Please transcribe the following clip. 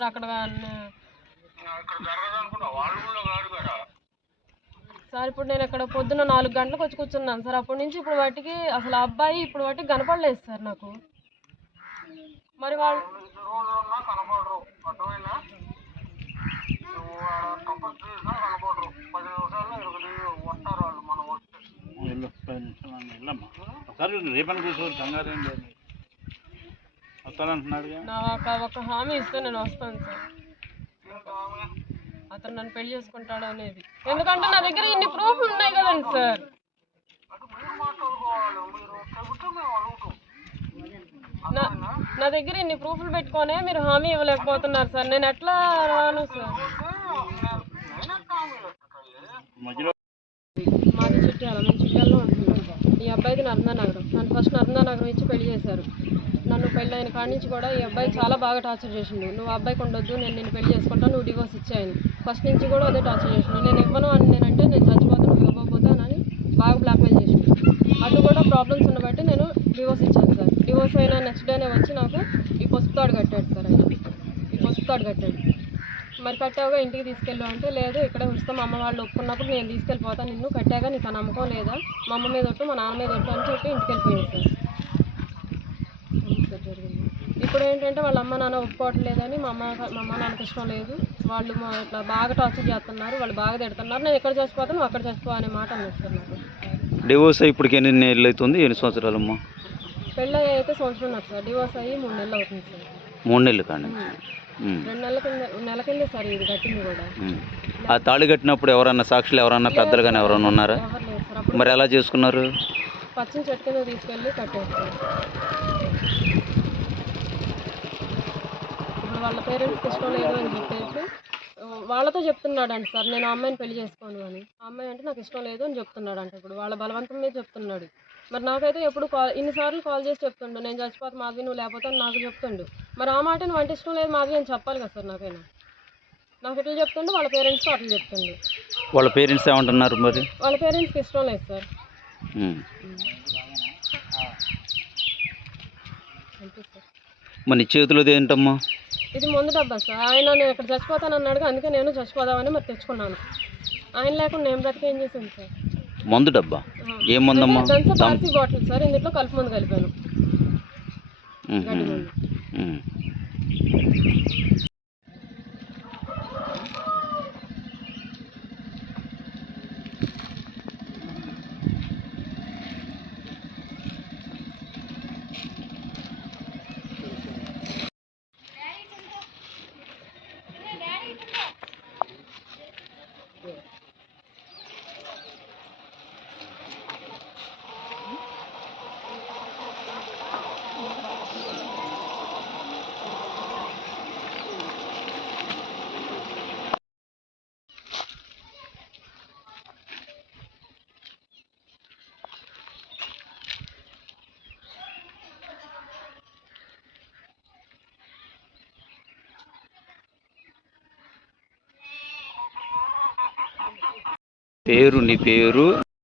అక్కడ సార్ ఇప్పుడు నేను ఇక్కడ పొద్దున్న నాలుగు గంటలకు వచ్చి కూర్చున్నాను సార్. అప్పటి నుంచి ఇప్పుడు వాటికి అసలు అబ్బాయి ఇప్పుడు వాటికి కనపడలేదు సార్ నాకు. మరి వాళ్ళు వెళ్ళమ్మా. ఒకసారి రేపని కూర్చోరు కంగారు ఏం లేదు. ఒక హామీ ఇస్తే నేను వస్తాను సార్. అతను నన్ను పెళ్ళి చేసుకుంటాడు అనేది. ఎందుకంటే నా దగ్గర ఇన్ని ప్రూఫ్లు ఉన్నాయి కదండి సార్. నా దగ్గర ఇన్ని ప్రూఫ్లు పెట్టుకొనే మీరు హామీ ఇవ్వలేకపోతున్నారు సార్. నేను ఎట్లా రాను సార్? మాది ఉంటున్నాం ఈ నగరం నన్ను ఫస్ట్ నర్మదానగరం ఇచ్చి పెళ్ళి చేశారు. నన్ను పెళ్ళైన కాడి నుంచి కూడా ఈ అబ్బాయి చాలా బాగా టార్చర్ చేసిండు. నువ్వు అబ్బాయికి ఉండొద్దు నేను నిన్ను పెళ్ళి చేసుకుంటాను నువ్వు డివోర్స్ ఇచ్చాయని ఫస్ట్ నుంచి కూడా అదే టార్చర్ చేసిండు. నేను ఇవ్వను అని నేనంటే నేను చచ్చిపోతాను నువ్వు ఇవ్వబోతానని బాగా బ్లాక్మెయిల్ చేసిండు. అటు కూడా ప్రాబ్లమ్స్ ఉన్నబట్టి నేను డివోర్స్ ఇచ్చాను సార్. డివోర్స్ అయిన నెక్స్ట్ డేనే వచ్చి నాకు ఈ పసుపు తాడు కట్టాడు సార్ ఆయన. ఈ పసుపు తాడు కట్టాడు. మరి కట్టావుగా ఇంటికి తీసుకెళ్ళు అంటే లేదు ఇక్కడే ఉంచుతాం. అమ్మ వాళ్ళు ఒప్పుకున్నప్పుడు నేను తీసుకెళ్ళిపోతాను నిన్ను కట్టాగా నీకు నమ్మకం లేదా? మా అమ్మ మీద ఒట్టు మా నాన్న మీద ఒట్టు అని చెప్పి ఇంటికి వెళ్ళిపోయాను సార్. ఇప్పుడు ఏంటంటే వాళ్ళ అమ్మ నాన్న ఒప్పుకోవట్లేదని మా అమ్మ మా అమ్మ నాన్నకి ఇష్టం లేదు. వాళ్ళు మా ఇట్లా బాగా టార్చర్ చేస్తున్నారు. వాళ్ళు బాగా తిడుతున్నారు. నేను ఎక్కడ చచ్చిపోతాను? అక్కడ చచ్చిపో అనే మాట నాకు. డివోర్స్ అయ్యి ఇప్పటికి ఎన్ని నెలలు అవుతుంది? ఎన్ని సంవత్సరాలమ్మా? పెళ్ళి అయితే సంవత్సరం నాకు సార్. డివోర్స్ అయ్యి మూడు నెలలు అవుతుంది సార్. మూడు నెలలు కానీ రెండు నెలల సార్ ఇది కట్టింది కూడా. ఆ తాళి కట్టినప్పుడు ఎవరన్నా సాక్షులు ఎవరన్నా పెద్దలు కానీ ఎవరన్నా ఉన్నారా? మరి ఎలా చేసుకున్నారు? పచ్చని చెట్టు కింద తీసుకెళ్ళి కట్టేస్తారు ఇప్పుడు వాళ్ళ పేరెంట్స్కి ఇష్టం లేదు అని చెప్పేసి వాళ్ళతో చెప్తున్నాడు అంట సార్ నేను అమ్మాయిని పెళ్ళి చేసుకోను అని. అమ్మాయి అంటే నాకు ఇష్టం లేదు అని చెప్తున్నాడు అంట ఇప్పుడు. వాళ్ళ బలవంతం మీద చెప్తున్నాడు. మరి నాకైతే ఎప్పుడు కాల్ ఇన్నిసార్లు కాల్ చేసి చెప్తుండు. నేను చచ్చిపోతే మాధవి నువ్వు లేకపోతే అని నాకు చెప్తుండు. మరి ఆ మాట నువ్వు అంటే ఇష్టం లేదు మాధవి అని చెప్పాలి కదా సార్ నాకైనా. నాకు ఎట్లా చెప్తుండు? వాళ్ళ పేరెంట్స్కి అట్లా చెప్తుండు. వాళ్ళ పేరెంట్స్ ఏమంటున్నారు మరి? వాళ్ళ పేరెంట్స్కి ఇష్టం లేదు సార్. మరి నీ చేతిలోది ఏంటమ్మా? ఇది ముందు డబ్బా సార్. ఆయన నేను ఇక్కడ చచ్చిపోతాను అన్నాడు అందుకే నేను చచ్చిపోదామని మరి తెచ్చుకున్నాను. ఆయన లేకుండా నేను బ్రతికి ఏం చేశాను సార్? మందు డబ్బా? ఏం మందమ్మా? బాటిల్ సార్ ఇందులో కలుపు మందు కలిపాను. పేరు నీ పేరు